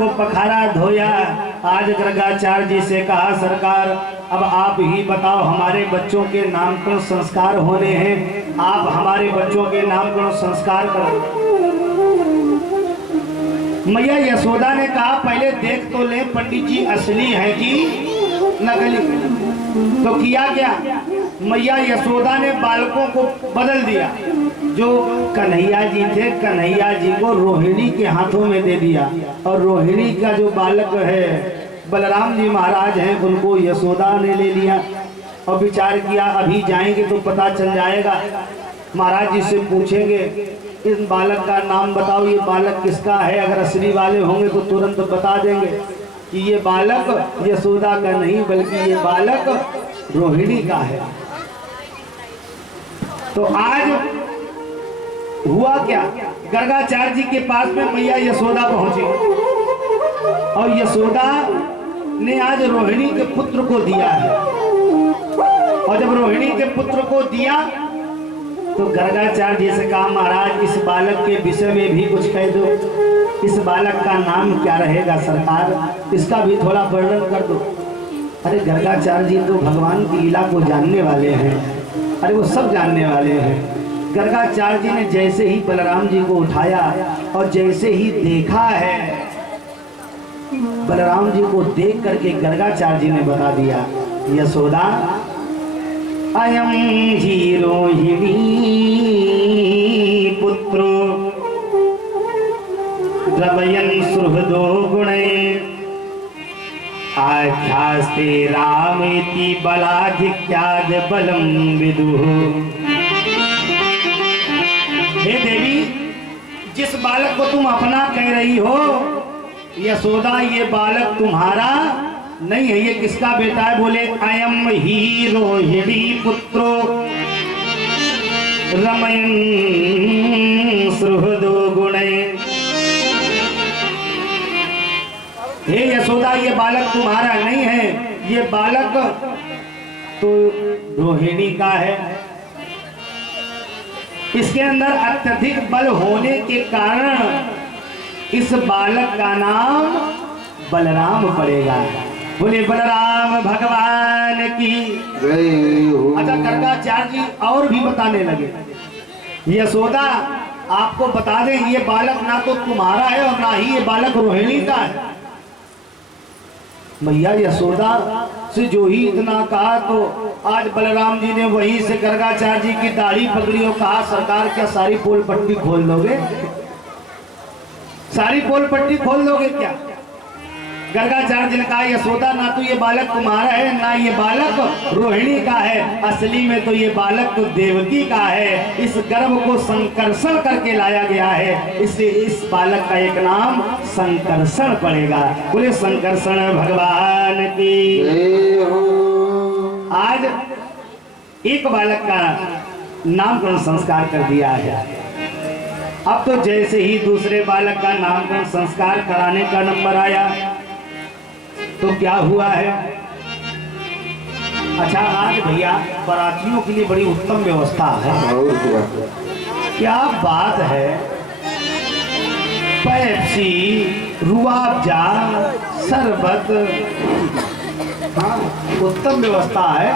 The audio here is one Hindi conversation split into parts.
को पखारा धोया। आज गर्गाचार्य जी से कहा सरकार अब आप ही बताओ, हमारे बच्चों के नामकरण संस्कार होने हैं, आप हमारे बच्चों के नामकरण संस्कार करो। मैया यशोदा ने कहा पहले देख तो ले पंडित जी असली है कि नकली। तो किया क्या, मैया यशोदा ने बालकों को बदल दिया। जो कन्हैया जी थे, कन्हैया जी को रोहिणी के हाथों में दे दिया, और रोहिणी का जो बालक है बलराम जी महाराज हैं, उनको यशोदा ने ले लिया। और विचार किया अभी जाएंगे तो पता चल जाएगा, महाराज जी से पूछेंगे इस बालक का नाम बताओ, ये बालक किसका है। अगर असली वाले होंगे तो तुरंत बता देंगे कि ये बालक यशोदा का नहीं बल्कि ये बालक रोहिणी का है। तो आज हुआ क्या, गर्गाचार्य जी के पास में मैया यशोदा पहुंची, और यशोदा ने आज रोहिणी के पुत्र को दिया है। और जब रोहिणी के पुत्र को दिया तो गर्गाचार्य जी से कहा महाराज इस बालक के विषय में भी कुछ कह दो, इस बालक का नाम क्या रहेगा सरकार, इसका भी थोड़ा वर्णन कर दो। अरे गर्गाचार्य जी तो भगवान की लीला को जानने वाले हैं, अरे वो सब जानने वाले हैं। गर्गाचार्य जी ने जैसे ही बलराम जी को उठाया और जैसे ही देखा है, बलराम जी को देख करके गर्गाचार्य जी ने बता दिया यशोदा अयम ही रोहिणी पुत्रो द्रवयन् सुहृदो गुणे आख्यास्ते रामेति बलाधिक्याद बलम विदुः। हे देवी, जिस बालक को तुम अपना कह रही हो यशोदा, ये बालक तुम्हारा नहीं है, ये किसका बेटा है। बोले अयम ही रोहिणी पुत्रो रमयन् सुहृदो गुणे। हे यशोदा, ये बालक तुम्हारा नहीं है, ये बालक तो रोहिणी का है। इसके अंदर अत्यधिक बल होने के कारण इस बालक का नाम बलराम पड़ेगा। बोले बलराम भगवान की। अच्छा, गर्गाचार्य जी और भी बताने लगे यशोदा आपको बता दें ये बालक ना तो तुम्हारा है और ना ही ये बालक रोहिणी का है। मैया यशोदा से जो ही इतना कहा तो आज बलराम जी ने वहीं से गर्गाचार्य जी की दाढ़ी पकड़ी और कहा सरकार क्या सारी पोल पट्टी खोल दोगे, सारी पोल पट्टी खोल दोगे क्या। गर्गाचार्य जी ने कहा यशोदा ना तो ये बालक तुम्हारा है ना ये बालक रोहिणी का है, असली में तो ये बालक तो देवकी का है। इस गर्भ को संकर्षण करके लाया गया है, इसलिए इस बालक का एक नाम संकर्षण पड़ेगा। बोले संकर्षण भगवान की। आज एक बालक का नामकरण संस्कार कर दिया है, अब तो जैसे ही दूसरे बालक का नामकरण संस्कार कराने का नंबर आया तो क्या हुआ है। अच्छा, आज भैया बारातियों के लिए बड़ी उत्तम व्यवस्था है। क्या बात है, पेप्सी, रूआबजा, शरबत, हाँ उत्तम व्यवस्था है।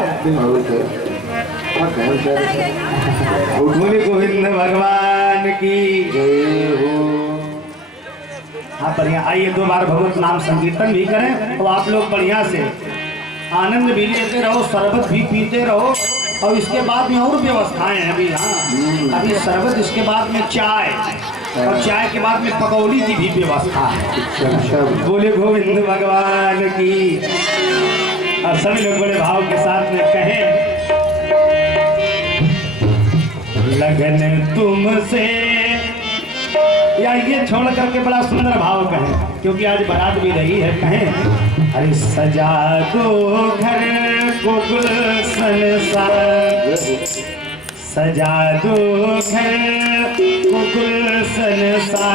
बोले गोविंद भगवान की जय हो। हाँ बढ़िया, आइए दो बार भगवत नाम संकीर्तन भी करें और आप लोग बढ़िया से आनंद भी लेते रहो, शरबत भी पीते रहो। और इसके बाद में और व्यवस्थाएं हैं अभी। हाँ अभी शरबत, इसके बाद में चाय, और चाय के बाद में पकौड़ी की भी व्यवस्था है। बोले गोविंद भगवान की। और सभी लोग बड़े भाव के साथ में कहें लगन तुमसे, या ये छोड़ करके बड़ा सुंदर भाव कहें क्योंकि आज बारात भी रही है। कहें अरे सजा दो घर को गुलशन सा, सजा दो घर को गुलशन सा,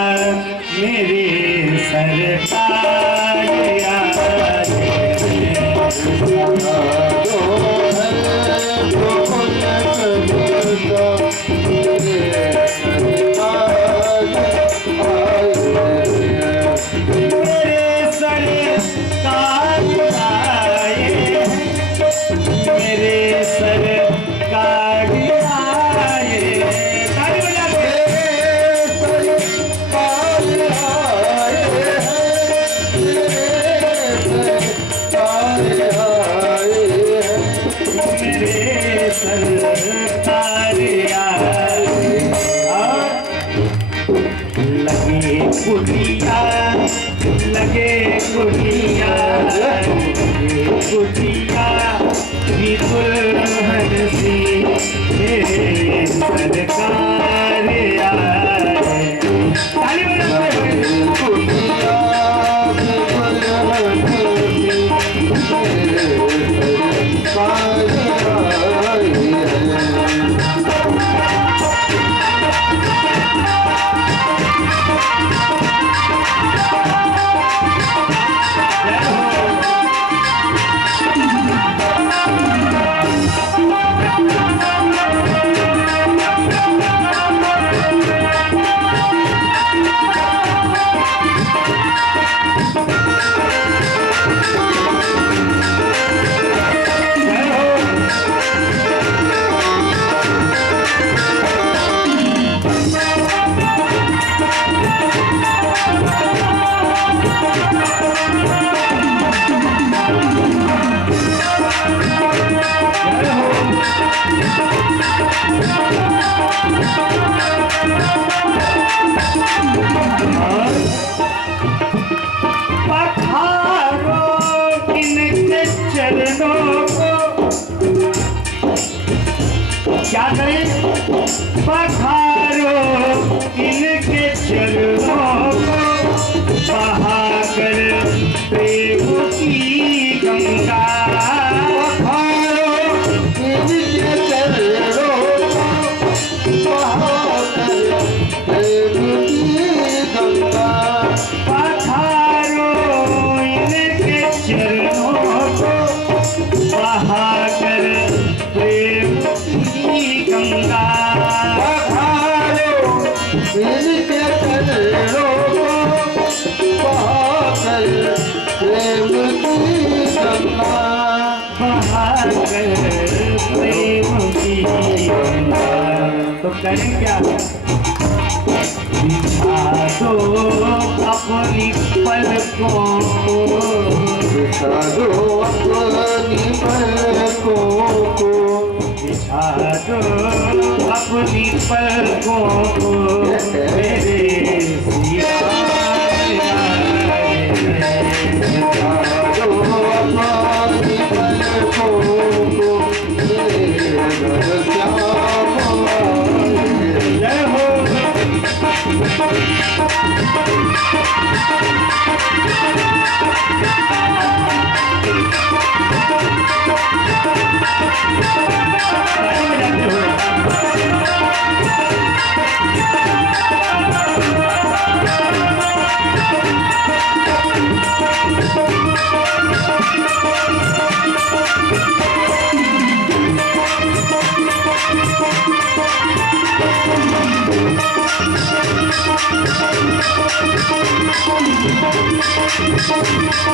मेरे सरकार मेरे कुटिया लगे कुटिया कुटिया की दुल्हन सी मेरे सरकार आए। ताली बजाते हुए कुटिया की दुल्हन सी मेरे सरकार आई है। क्या करें? पधारो इनके चरणों को बहाकर प्रेम की गंगा। पधारो इनके चरणों को बहाकर प्रेम की गंगा। पधारो इनके चरणों को बहाकर प्रेम गंगा। पधारो इनके चरणों को बहाकर प्रेम की गंगा। बहाकर प्रेम की गंगा। तो करें क्या? बिछा दो अपनी पलकों को, बिछा दो अपनी पलकों को, बिछा दो अपनी पलकों को मेरे सिया। बिछा दो अपनी पलकों को मेरे घनश्याम आए। जय हो।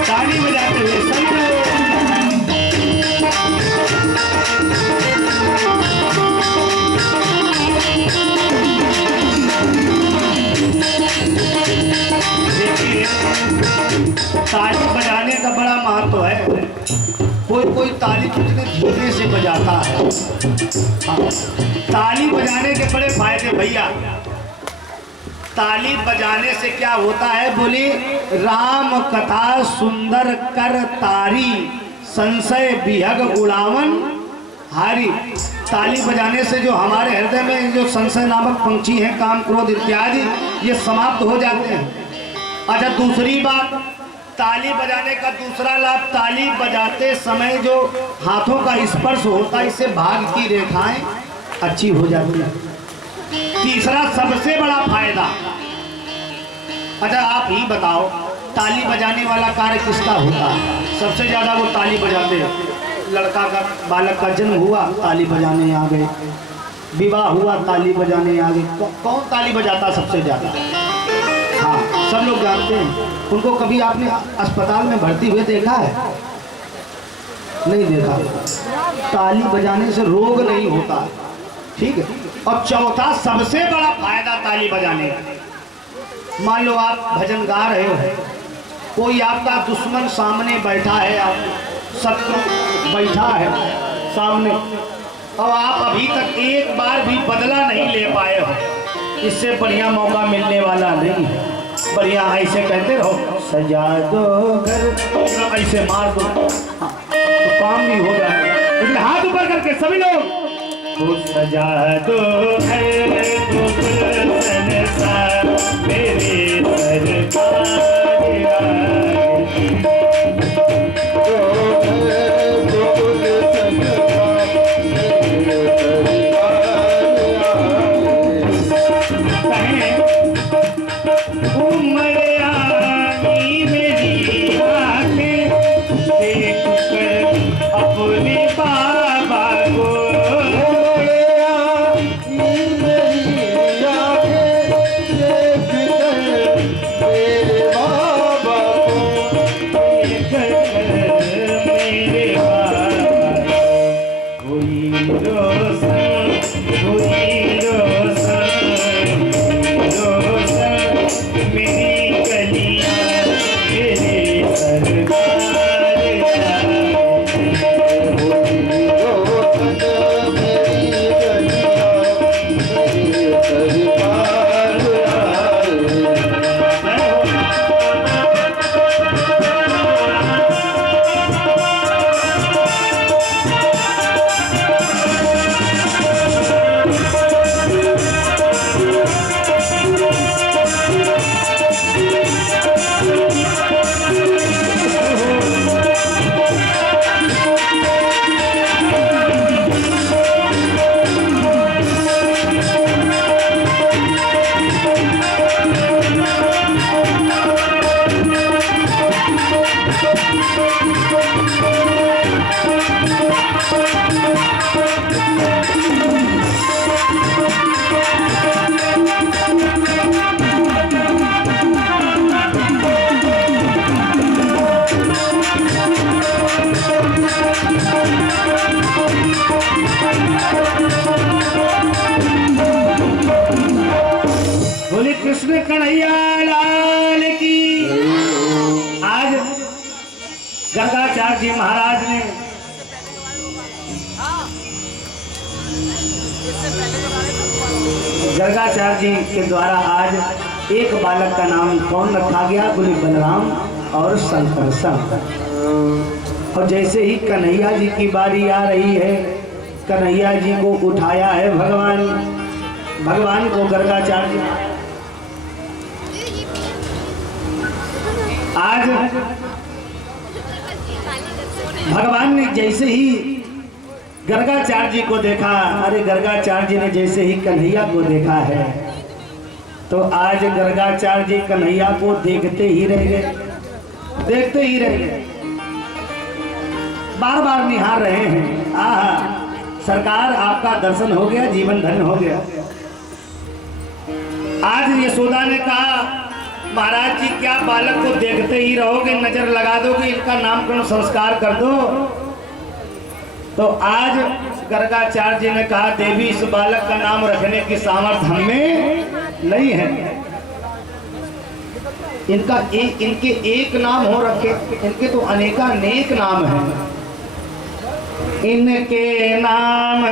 ताली बजाते हुए सब ताली बजाने का बड़ा महत्व है। कोई ताली कितने धीरे से बजाता है। हाँ, ताली बजाने के बड़े फायदे भैया। ताली बजाने से क्या होता है? बोली राम कथा सुंदर कर तारी, संशय विहग उड़ावन हारी। ताली बजाने से जो हमारे हृदय में जो संशय नामक पंक्षी हैं, काम क्रोध इत्यादि, ये समाप्त हो जाते हैं। अच्छा, दूसरी बात, ताली बजाने का दूसरा लाभ, ताली बजाते समय जो हाथों का स्पर्श होता है, इससे भाग की रेखाएं अच्छी हो जाती है। तीसरा सबसे बड़ा फायदा, अच्छा आप ही बताओ, ताली बजाने वाला कार्य किसका होता है? सबसे ज्यादा वो ताली बजाते हैं। लड़का का, बालक का जन्म हुआ, ताली बजाने आ गए। विवाह हुआ, ताली बजाने आ गए। कौन ताली बजाता सबसे ज्यादा? हाँ, सब लोग जानते हैं। उनको कभी आपने अस्पताल में भर्ती हुए देखा है? नहीं देखा। ताली बजाने से रोग नहीं होता, ठीक है। और चौथा सबसे बड़ा फायदा ताली बजाने का, मान लो आप भजन गा रहे हो, कोई आपका दुश्मन सामने बैठा है, आप शत्रु बैठा है सामने, और आप अभी तक एक बार भी बदला नहीं ले पाए हो, इससे बढ़िया मौका मिलने वाला नहीं है। बढ़िया ऐसे कहते रहो, सजा दो घर, ऐसे मार दो तो काम भी हो जाए। इसलिए हाथ ऊपर करके सभी लोग, तो सजा दो घर को गुलशन सा मेरे सरकार कृष्ण कन्हैया लाल की। आज गर्गाचार्य जी महाराज ने गर्गाचार्य जी के द्वारा आज एक बालक का नाम कौन रखा गया? बोले बलराम और शंकर। और जैसे ही कन्हैया जी की बारी आ रही है, कन्हैया जी को उठाया है भगवान को गर्गाचार्य। आज भगवान ने जैसे ही गर्गाचार्य जी को देखा, अरे गर्गाचार्य जी ने जैसे ही कन्हैया को देखा है, तो आज गर्गाचार्य जी कन्हैया को देखते ही रह गए, बार बार निहार रहे हैं। आहा, सरकार आपका दर्शन हो गया, जीवन धन्य हो गया। आज यशोदा ने कहा, महाराज जी क्या बालक को देखते ही रहोगे, नजर लगा दोगे, इनका नामकरण संस्कार कर दो। तो आज गर्गाचार्य जी ने कहा, देवी इस बालक का नाम रखने की सामर्थ्य हमें नहीं है। इनके एक नाम हो रखे, इनके तो अनेक नाम हैं। इनके नाम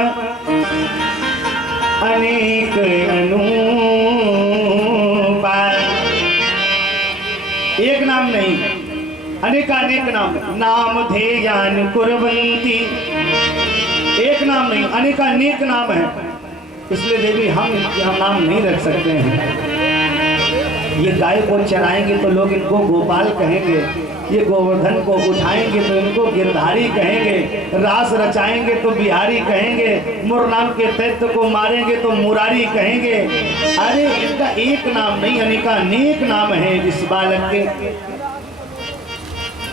अनेक एक नाम नहीं, अनेक नाम। नाम ध्येयान कुर्वन्ति, एक नाम नहीं, अनेक नाम है। इसलिए देवी हम नाम नहीं रख सकते हैं। ये गाय को चराएंगे तो लोग इनको गोपाल कहेंगे, ये गोवर्धन को उठाएंगे तो इनको गिरधारी कहेंगे, रास रचाएंगे तो बिहारी कहेंगे, मुर नाम के दैत्य को मारेंगे तो मुरारी कहेंगे। अरे इनका एक नाम नहीं, अनेक नाम है इस बालक के,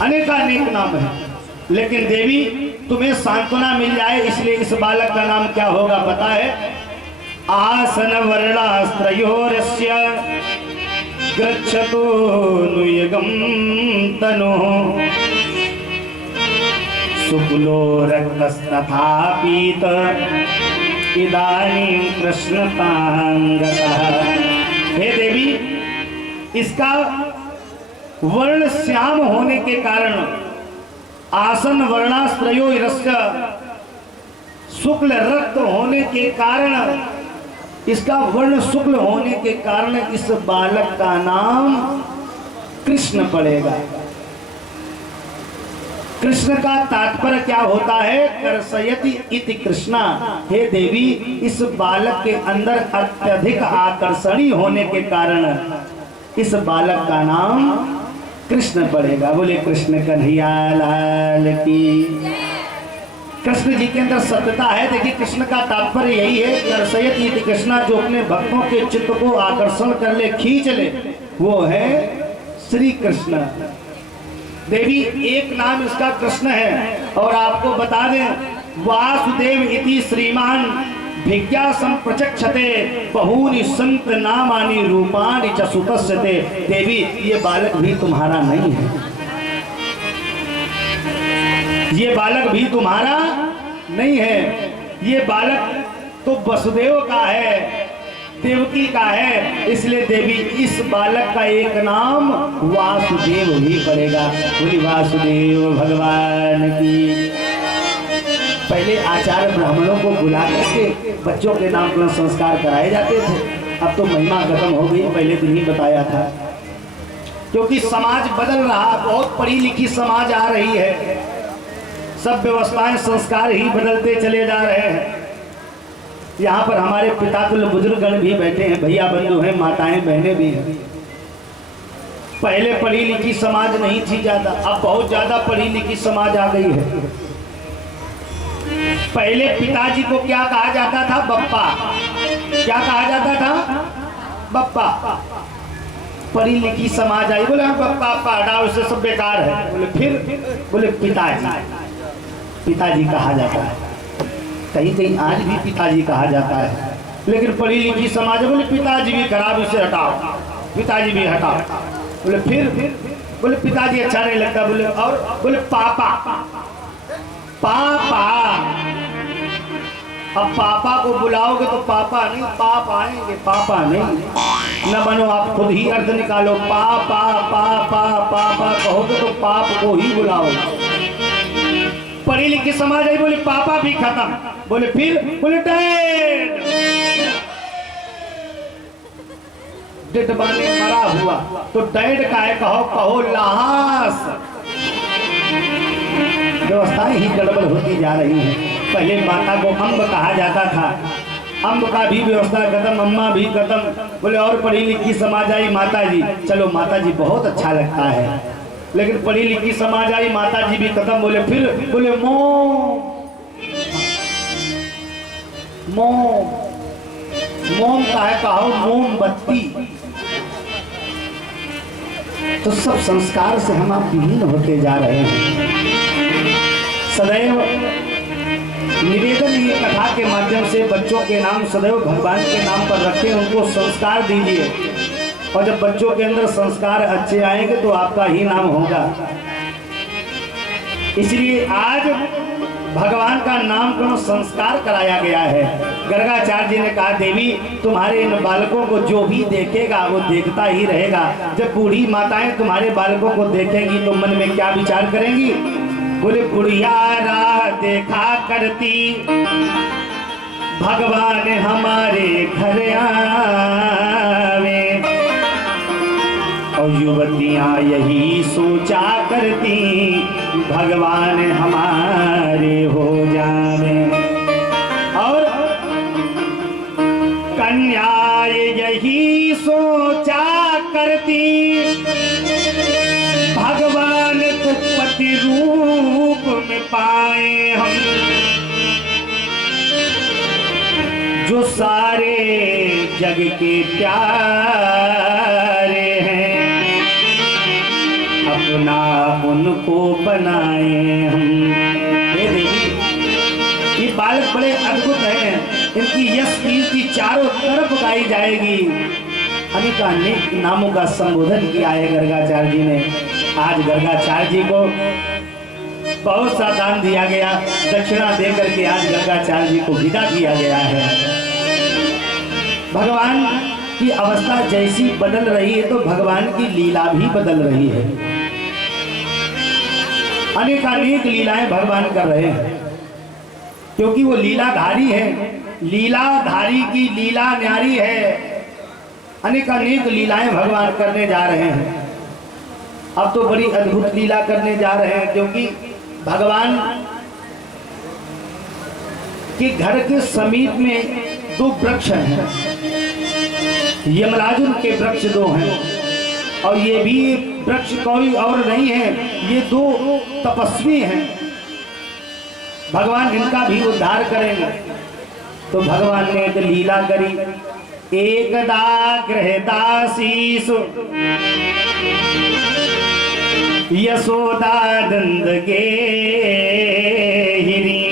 अनेक नाम है। लेकिन देवी तुम्हें सांत्वना मिल जाए, इसलिए इस बालक का नाम क्या होगा पता है? आसन वर्णास्त्रयोरस्य गच्छतो नुयगम तनो शुक्लो रक्तस्तथा पीत इदानीं कृष्णतांगतः। हे देवी, इसका वर्ण श्याम होने के कारण, आसन वर्णास्त्रयोरस्य शुक्ल रक्त होने के कारण, इसका वर्ण शुक्ल होने के कारण इस बालक का नाम कृष्ण पड़ेगा। कृष्ण का तात्पर्य क्या होता है? कर्षयति इति कृष्णा। हे देवी, इस बालक के अंदर अत्यधिक आकर्षणी होने के कारण इस बालक का नाम कृष्ण पड़ेगा। बोले कृष्ण कन्हैया लाल की। कृष्ण जी के अंदर सत्यता है। देखिए, कृष्ण का तात्पर्य यही है, कर्षयति इति कृष्णा, जो अपने भक्तों के चित्त को आकर्षण कर ले, खींच ले, वो है श्री कृष्ण। देवी एक नाम इसका कृष्ण है। और आपको बता दें, वासुदेव इति श्रीमान भिज्ञा संप्रचक्षते बहूनि संत नामानि रूपाणि च सुतस्यते। देवी, ये बालक भी तुम्हारा नहीं है, ये बालक भी तुम्हारा नहीं है। ये बालक तो वसुदेव का है, देवकी का है। इसलिए देवी, इस बालक का एक नाम वासुदेव ही पड़ेगा। बोली वासुदेव भगवान की। पहले आचार्य ब्राह्मणों को बुला करके बच्चों के नाम पर संस्कार कराए जाते थे। अब तो महिमा खत्म हो गई, पहले दिन ही बताया था। क्योंकि समाज बदल रहा, बहुत पढ़ी लिखी समाज आ रही है, सब व्यवस्थाएं संस्कार ही बदलते चले जा रहे हैं। यहाँ पर हमारे पिता तुल्य बुजुर्गगण भी बैठे हैं, भैया बंधु हैं, माताएं बहनें भी हैं। पहले पढ़ी लिखी समाज नहीं थी ज्यादा, अब बहुत ज्यादा पढ़ी लिखी समाज आ गई है। पहले पिताजी को क्या कहा जाता था? बप्पा। क्या कहा जाता था? बप्पा। पढ़ी लिखी समाज आई, बोले बप्पा हटाओ, इससे सब बेकार है। बोले फिर? बोले पिताजी। पिताजी कहा जाता है, कहीं कहीं आज भी पिताजी कहा जाता है। लेकिन पढ़ी लिखी समाज बोले पिताजी भी खराब, इसे हटाओ, पिताजी भी हटाओ। बोले फिर? बोले पिताजी अच्छा नहीं लगता। बोले और? बोले पापा। पापा। अब पापा को बुलाओगे तो पापा नहीं, पाप आएंगे, पापा नहीं। न बनो, आप खुद ही अर्थ निकालो। पापा पापा पापा कहोगे तो पाप को ही बुलाओ। पढ़ी लिखी समाज आई, बोले पापा भी खत्म। बोले फिर? बोले डैड। डेड माने मरा हुआ, तो डैड का है, कहो कहो लाश। व्यवस्थाएं ही गड़बड़ होती जा रही हैं। पहले माता को अम्ब कहा जाता था, अम्ब का भी व्यवस्था खत्म, अम्मा भी खत्म। बोले और पढ़ी लिखी समाज आई, माता जी। चलो माता जी बहुत अच्छा लगता है, लेकिन पढ़ी लिखी समाज आई, माता जी भी खत्म। बोले फिर? बोले मोम। मोम। मोम का है, कहो मोमबत्ती। तो सब संस्कार से हम आप विहीन होते जा रहे हैं। सदैव निवेदन ये कथा के माध्यम से बच्चों के नाम सदैव भगवान के नाम पर रखें, उनको संस्कार दीजिए। और जब बच्चों के अंदर संस्कार अच्छे आएंगे तो आपका ही नाम होगा। इसलिए आज भगवान का नामकरण संस्कार कराया गया है। गर्गाचार्य जी ने कहा, देवी तुम्हारे इन बालकों को जो भी देखेगा वो देखता ही रहेगा। जब बूढ़ी माताएं तुम्हारे बालकों को देखेंगी तो मन में क्या विचार करेंगी? बोले बुढ़िया राह देखा करती, भगवान हमारे घर आवे। और युवतियां यही सोचा करती, भगवान हमारे हो जावे। और कन्याएं यही सोचा करती, भगवान को पति रूप में पाए हम। जो सारे जग के प्यारे हैं, अपना उनको बनाए हम। ये देखिए, ये बालक बड़े अद्भुत हैं, इनकी यश कीर्ति चारों तरफ गाई जाएगी। अनेक नामों का संबोधन किया है गर्गाचार्य जी ने। आज गर्गाचार्य जी को बहुत सा दान दिया गया, दक्षिणा देकर के आज गर्गाचार्य जी को विदा किया गया है। भगवान की अवस्था जैसी बदल रही है तो भगवान की लीला भी बदल रही है। अनेक लीलाएं भगवान कर रहे हैं, क्योंकि वो लीलाधारी है। लीलाधारी की लीला न्यारी है। अनेक लीलाएं भगवान करने जा रहे हैं। अब तो बड़ी अद्भुत लीला करने जा रहे हैं, क्योंकि भगवान के घर के समीप में 2 वृक्ष हैं, यमराजुन के वृक्ष 2 हैं, और ये भी वृक्ष कोई और नहीं है, ये 2 तपस्वी हैं। भगवान इनका भी उद्धार करेंगे। तो भगवान ने एक लीला करी। एकदा गृहदासीसु यशोदा दंद के हिरी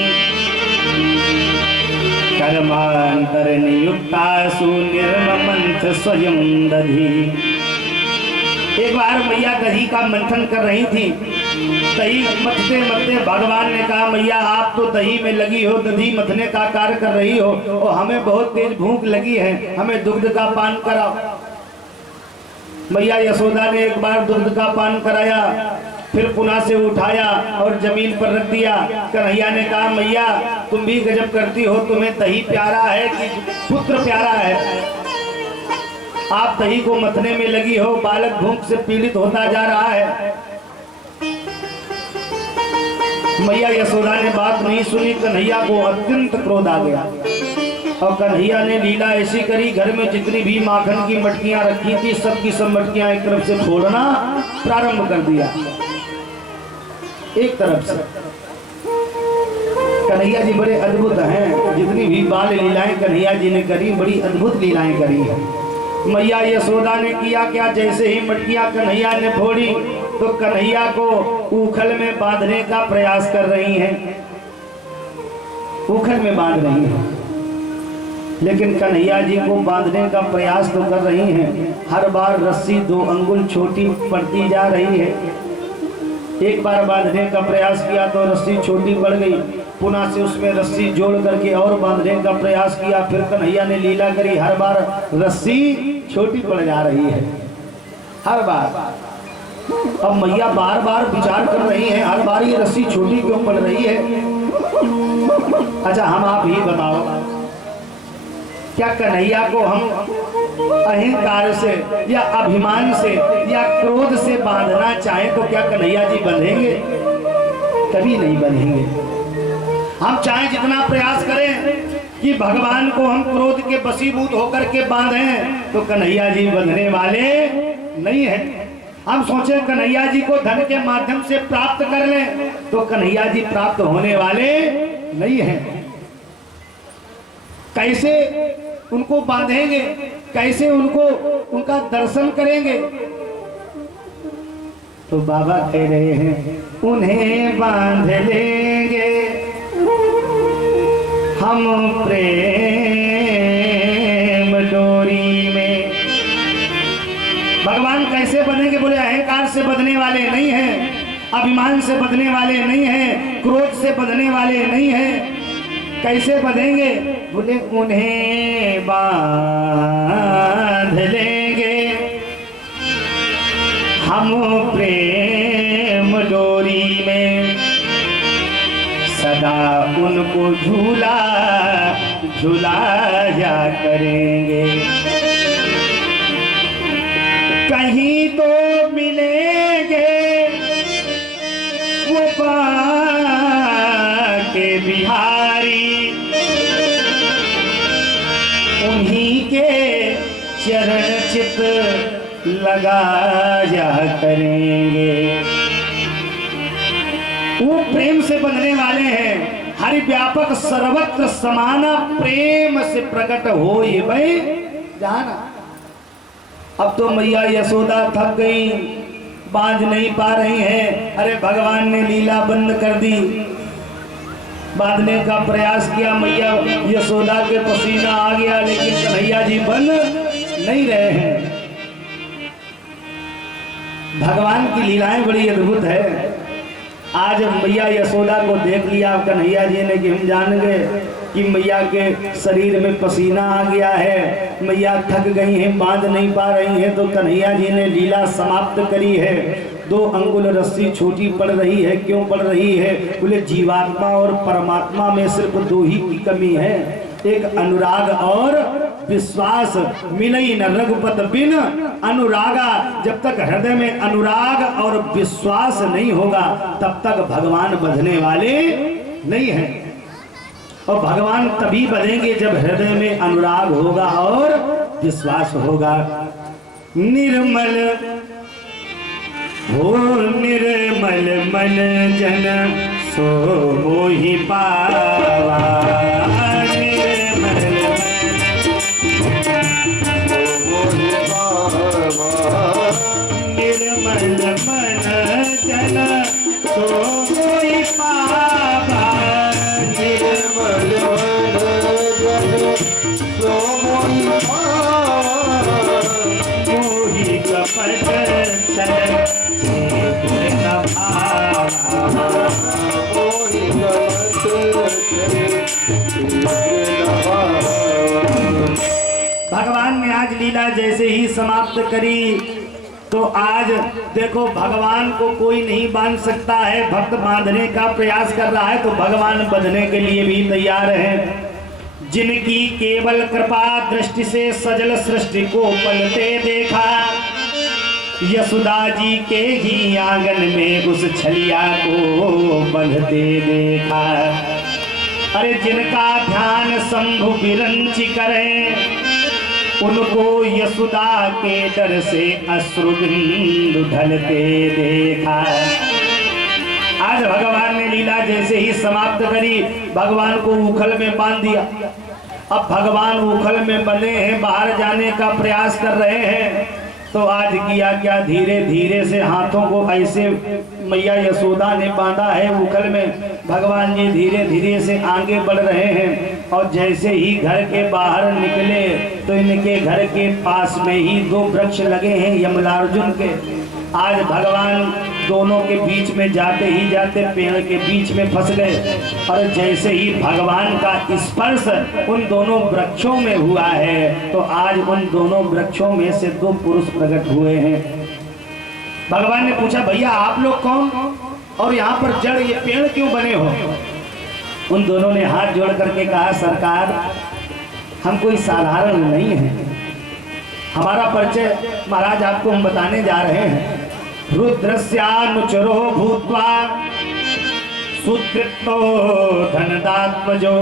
कर्मांतर नियुक्तासु निर्ममंथ स्वयं दधी। एक बार मैया दही का मंथन कर रही थी। दही मथते मथते भगवान ने कहा, मैया आप तो दही में लगी हो, दही मथने का कार्य कर रही हो, और हमें बहुत तेज भूख लगी है, हमें दुग्ध का पान कराओ। मैया यशोदा ने एक बार दुग्ध का पान कराया, फिर पुनः से उठाया और जमीन पर रख दिया। कन्हैया ने कहा, मैया तुम भी गजब करती हो, तुम्हें दही प्यारा है कि पुत्र प्यारा है? आप दही को मथने में लगी हो, बालक भूख से पीड़ित होता जा रहा है। मैया यशोदा ने बात नहीं सुनी। कन्हैया को अत्यंत क्रोध आ गया, और कन्हैया ने लीला ऐसी करी, घर में जितनी भी माखन की मटकियां रखी थी, सबकी सब मटकियां एक तरफ से फोड़ना प्रारंभ कर दिया। एक तरफ से कन्हैया जी बड़े अद्भुत हैं। जितनी भी बाल लीलाएं कन्हैया जी ने करी, बड़ी अद्भुत लीलाएं करी हैं। मैया यशोदा ने किया क्या, जैसे ही मटकियां कन्हैया ने फोड़ी तो कन्हैया को उखल में बांधने का प्रयास कर रही हैं, उखल में बांध रही हैं। लेकिन कन्हैया जी को बांधने का प्रयास तो कर रही हैं, हर बार रस्सी 2 अंगुल छोटी पड़ती जा रही है। एक बार बांधने का प्रयास किया तो रस्सी छोटी पड़ गई, पुनः से उसमें रस्सी जोड़ करके और बांधने का प्रयास किया। फिर कन्हैया ने लीला करी, हर बार रस्सी छोटी पड़ जा रही है, हर बार। अब मैया बार बार विचार कर रही हैं, हर बार ये रस्सी छोटी क्यों पड़ रही है? अच्छा हम आप ही बताओ, क्या कन्हैया को हम अहंकार से या अभिमान से या क्रोध से बांधना चाहें तो क्या कन्हैया जी बंधेंगे? कभी नहीं बंधेंगे। हम चाहे जितना प्रयास करें कि भगवान को हम क्रोध के वशीभूत होकर के बांधें, तो कन्हैया जी बंधने वाले नहीं हैं। हम सोचे कन्हैया जी को धन के माध्यम से प्राप्त कर लें, तो कन्हैया जी प्राप्त होने वाले नहीं हैं। कैसे उनको बांधेंगे, कैसे उनको उनका दर्शन करेंगे? तो बाबा कह रहे हैं, उन्हें बांध लेंगे हम प्रेम डोरी में। भगवान कैसे बनेंगे? बोले अहंकार से बंधने वाले नहीं हैं, अभिमान से बंधने वाले नहीं हैं, क्रोध से बंधने वाले नहीं हैं। कैसे बंधेंगे? बोले उन्हें बांध लेंगे हम प्रेम डोरी में, सदा उनको झूला झूलाया करेंगे। कहीं तो मिलेंगे वो बाके बिहारी, उन्हीं के चरण चित लगाया करेंगे। वो प्रेम से बंधने वाले हैं, हरि व्यापक सर्वत्र समाना प्रेम से प्रकट हो ये भाई जाना। अब तो मैया यशोदा थक गई, बांध नहीं पा रही हैं। अरे भगवान ने लीला बंद कर दी, बांधने का प्रयास किया, मैया यशोदा के पसीना आ गया, लेकिन कन्हैया जी बंध नहीं रहे हैं। भगवान की लीलाएं बड़ी अद्भुत है। आज मैया यशोदा को देख लिया कन्हैया जी ने कि हम जान गए कि मैया के शरीर में पसीना आ गया है, मैया थक गई हैं, बांध नहीं पा रही हैं, तो कन्हैया जी ने लीला समाप्त करी है। 2 अंगुल रस्सी छोटी पड़ रही है। क्यों पड़ रही है? बोले जीवात्मा और परमात्मा में सिर्फ 2 ही की कमी है, एक अनुराग और विश्वास मिलई न रघुपत बिन अनुरागा। जब तक हृदय में अनुराग और विश्वास नहीं होगा तब तक भगवान बंधने वाले नहीं हैं। और भगवान तभी बनेंगे जब हृदय में अनुराग होगा और विश्वास होगा। निर्मल हो निर्मल मन जन सो मोहि पावा। निर्मल निर्मल मन जन सो मोहि पावा। निर्मल मन जन सो मोहि पावा। मोहि कपट चल भगवान ने आज लीला जैसे ही समाप्त करी तो आज देखो भगवान को कोई नहीं बांध सकता है। भक्त बांधने का प्रयास कर रहा है तो भगवान बंधने के लिए भी तैयार है। जिनकी केवल कृपा दृष्टि से सजल सृष्टि को पलते देखा, यशोदा जी के ही आंगन में उस छलिया को बंधते देखा। अरे जिनका ध्यान शंभु विरंची करे, उनको यशोदा के डर से अश्रुबिंदु ढलते देखा। आज भगवान ने लीला जैसे ही समाप्त करी, भगवान को उखल में बांध दिया। अब भगवान उखल में बंधे हैं, बाहर जाने का प्रयास कर रहे हैं। तो आज किया क्या, धीरे धीरे से हाथों को ऐसे मैया यशोदा ने बांधा है उखल में। भगवान जी धीरे धीरे से आगे बढ़ रहे हैं और जैसे ही घर के बाहर निकले तो इनके घर के पास में ही दो वृक्ष लगे हैं यमलार्जुन के। आज भगवान दोनों के बीच में जाते ही जाते पेड़ के बीच में फंस गए और जैसे ही भगवान का स्पर्श उन दोनों वृक्षों में हुआ है तो आज उन दोनों वृक्षों में से दो पुरुष प्रकट हुए हैं। भगवान ने पूछा, भैया आप लोग कौन और यहाँ पर जड़ ये पेड़ क्यों बने हो? उन दोनों ने हाथ जोड़ करके कहा, सरकार हम कोई साधारण नहीं है। हमारा परिचय महाराज आपको हम बताने जा रहे हैं। रुद्रस्यानुचरो भूत्वा सुकृतो धनदात्मजो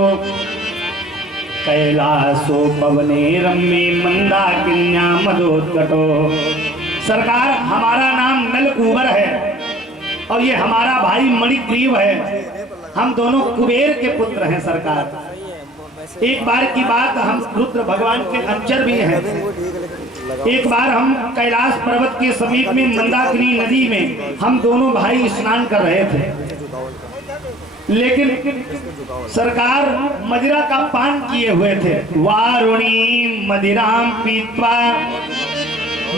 कैलासो पवने रम्ये मंदाकिन्या मदोत्कटो। सरकार हमारा नाम नलकूबर है और ये हमारा भाई मणिग्रीव है। हम दोनों कुबेर के पुत्र हैं सरकार। एक बार की बात, हम रुद्र भगवान के अंचर भी हैं। एक बार हम कैलाश पर्वत के समीप में मंदाकिनी नदी में हम दोनों भाई स्नान कर रहे थे, लेकिन सरकार मदिरा का पान किए हुए थे। वारुणी मदिराम पीत्वा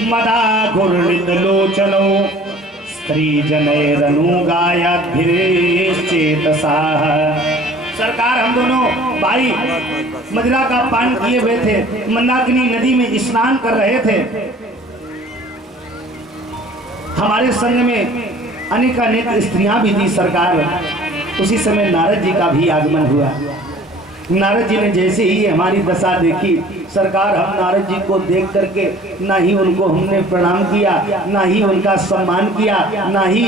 मदा घुर्णित लोचनो स्त्री जनैरनुगाया चेतसा। सरकार हम दोनों भाई मदिरा का पान किए हुए थे, मंदाकिनी नदी में स्नान कर रहे थे। हमारे संग में अनेक स्त्रियां भी थी सरकार। उसी समय नारद जी का भी आगमन हुआ। नारद जी ने जैसे ही हमारी दशा देखी सरकार, हम नारद जी को देख करके ना ही उनको हमने प्रणाम किया, ना ही उनका सम्मान किया, ना ही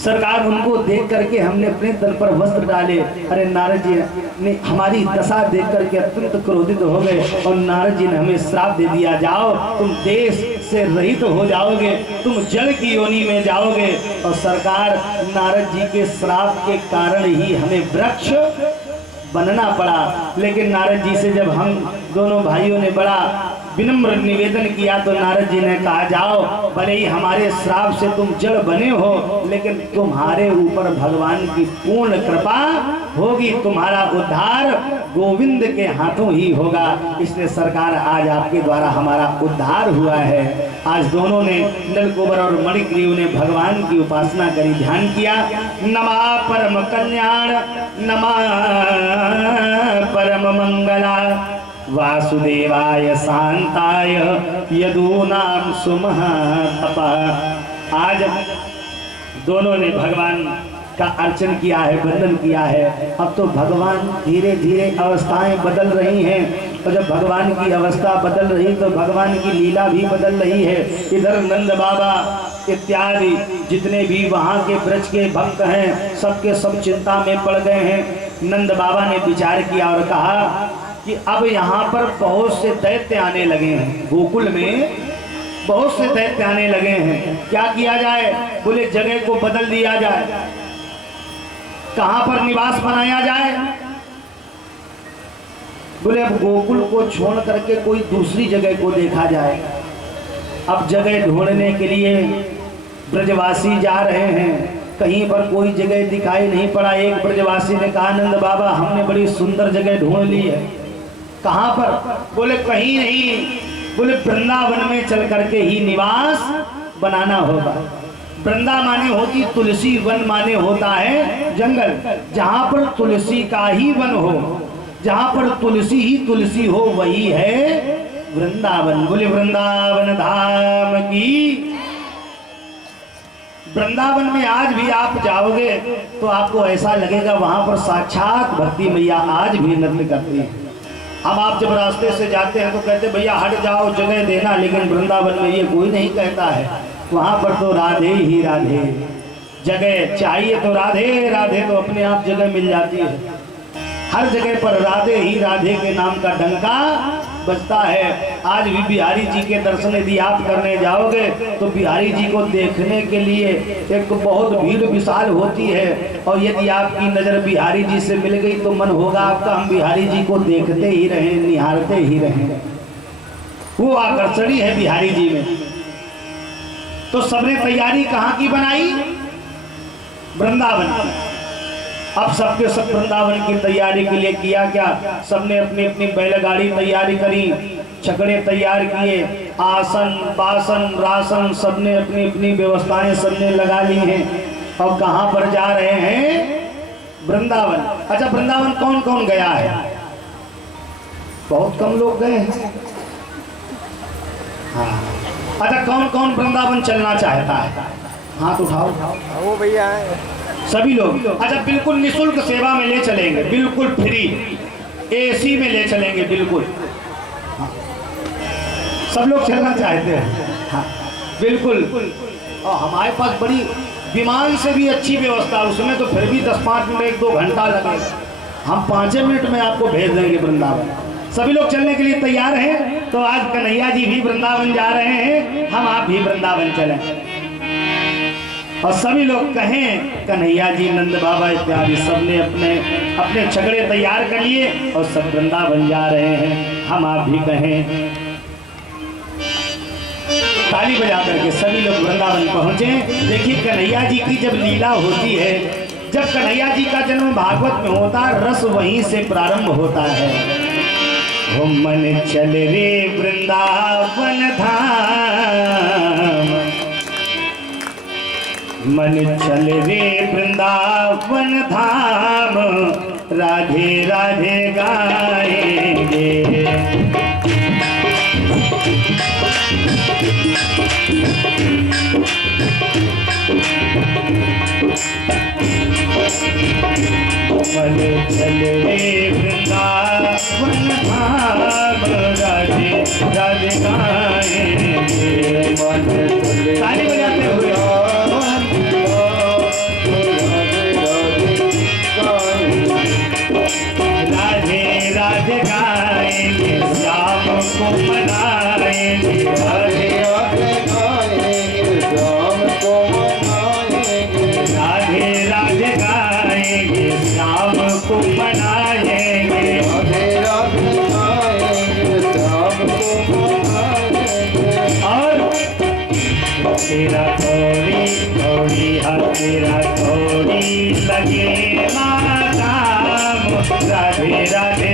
सरकार उनको देख करके हमने अपने तल पर वस्त्र डाले। अरे नारद जी ने हमारी दशा देख करके अत्यंत क्रोधित हो गए और नारद जी ने हमें श्राप दे दिया, जाओ तुम देश से रहित हो जाओगे, तुम जल की योनि में जाओगे। और सरकार नारद जी के श्राप के कारण ही हमें वृक्ष बनना पड़ा। लेकिन नारद जी से जब हम दोनों भाइयों ने बड़ा विनम्र निवेदन किया तो नारद जी ने कहा, जाओ भले ही हमारे श्राप से तुम जड़ बने हो, लेकिन तुम्हारे ऊपर भगवान की पूर्ण कृपा होगी, तुम्हारा उद्धार गोविंद के हाथों ही होगा। इसलिए सरकार आज आपके द्वारा हमारा उद्धार हुआ है। आज दोनों ने नलकूबर और मणिग्रीव ने भगवान की उपासना करी, ध्यान किया। नमा परम कल्याण नमा परम मंगला वासुदेवाय शांताय यदूनाम सुमहातपा। आज दोनों ने भगवान का अर्चन किया है, वंदन किया है। अब तो भगवान धीरे धीरे अवस्थाएं बदल रही हैं, और जब भगवान की अवस्था बदल रही तो भगवान की लीला भी बदल रही है। इधर नंद बाबा इत्यादि जितने भी वहाँ के ब्रज के भक्त हैं सबके सब चिंता में पड़ गए हैं। नंद बाबा ने विचार किया और कहा कि अब यहाँ पर बहुत से दैत्य आने लगे हैं, गोकुल में बहुत से दैत्य आने लगे हैं, क्या किया जाए? बोले जगह को बदल दिया जाए, कहाँ पर निवास बनाया जाए? बोले अब गोकुल को छोड़ करके कोई दूसरी जगह को देखा जाए। अब जगह ढूंढने के लिए ब्रजवासी जा रहे हैं, कहीं पर कोई जगह दिखाई नहीं पड़ा। एक ब्रजवासी ने कहा नंद बाबा हमने बड़ी सुंदर जगह ढूंढ ली है। कहाँ पर? बोले कहीं नहीं, बोले वृंदावन में चल करके ही निवास बनाना होगा। वृंदा माने होती तुलसी, वन माने होता है जंगल। जहाँ पर तुलसी का ही वन हो, जहाँ पर तुलसी ही तुलसी हो, वही है वृंदावन। बोले वृंदावन धाम की। वृंदावन में आज भी आप जाओगे तो आपको ऐसा लगेगा वहां पर साक्षात भक्ति मैया आज भी नृत्य करती है। अब आप जब रास्ते से जाते हैं तो कहते भैया हट जाओ, जगह देना, लेकिन वृंदावन में ये कोई नहीं कहता है। वहां पर तो राधे ही राधे, जगह चाहिए तो राधे राधे, तो अपने आप जगह मिल जाती है। हर जगह पर राधे ही राधे के नाम का डंका बजता है। आज भी बिहारी जी के दर्शन यदि आप करने जाओगे तो बिहारी जी को देखने के लिए एक बहुत भीड़ विशाल होती है, और यदि आपकी नज़र बिहारी जी से मिल गई तो मन होगा आपका हम बिहारी जी को देखते ही रहें, निहारते ही रहें। वो आकर्षणी है बिहारी जी में। तो सबने तैयारी कहाँ की बनाई? वृंदावन की। अब सबके सब वृंदावन की तैयारी के लिए किया क्या? सबने अपनी अपनी बैलगाड़ी तैयारी करी, छकड़े तैयार किए, आसन बासन राशन सबने अपनी अपनी व्यवस्थाएं सबने लगा ली हैं। और कहाँ पर जा रहे हैं? वृंदावन। अच्छा वृंदावन कौन कौन गया है? बहुत कम लोग गए हैं। हाँ, अच्छा कौन कौन वृंदावन चलना चाहता है? हाथ उठाओ। वो भैया है सभी लोग। अच्छा बिल्कुल निःशुल्क सेवा में ले चलेंगे, बिल्कुल फ्री, एसी में ले चलेंगे बिल्कुल। हाँ। सब लोग चलना चाहते हैं। हाँ बिल्कुल। और हमारे पास बड़ी विमान से भी अच्छी व्यवस्था, उसमें तो फिर भी 10-5 मिनट 1-2 घंटा लगेगा, हम 5 मिनट में आपको भेज देंगे वृंदावन। सभी लोग चलने के लिए तैयार हैं? तो आज कन्हैया जी भी वृंदावन जा रहे हैं, हम आप भी वृंदावन चलें। और सभी लोग कहें कन्हैया जी, नंद बाबा इत्यादि सबने अपने अपने छगड़े तैयार कर लिए और सब वृंदावन जा रहे हैं, हम आप भी कहें। ताली बजा करके सभी लोग वृंदावन पहुंचे। देखिए कन्हैया जी की जब लीला होती है, जब कन्हैया जी का जन्म भागवत में होता है, रस वहीं से प्रारंभ होता है। हो मन चल रे वृंदावन धाम, मन चल रे वृंदावन धाम, राधे राधे गाएंगे। मन चल रे वृंदावन धाम, राधे राधे गाएंगे। मन ताली बजाते हुए राधे राधे गाएंगे, श्याम को मनाएंगे। राधे राधे गाएंगे, श्याम को मनाएंगे। राधे राधे गाएंगे, श्याम को मनाएंगे। राधे राधे गाएंगे, श्याम को मनाएंगे। और तेरा थोड़ी थोड़ी हाँ तेरा थोड़ी लगे माता, राधे राधे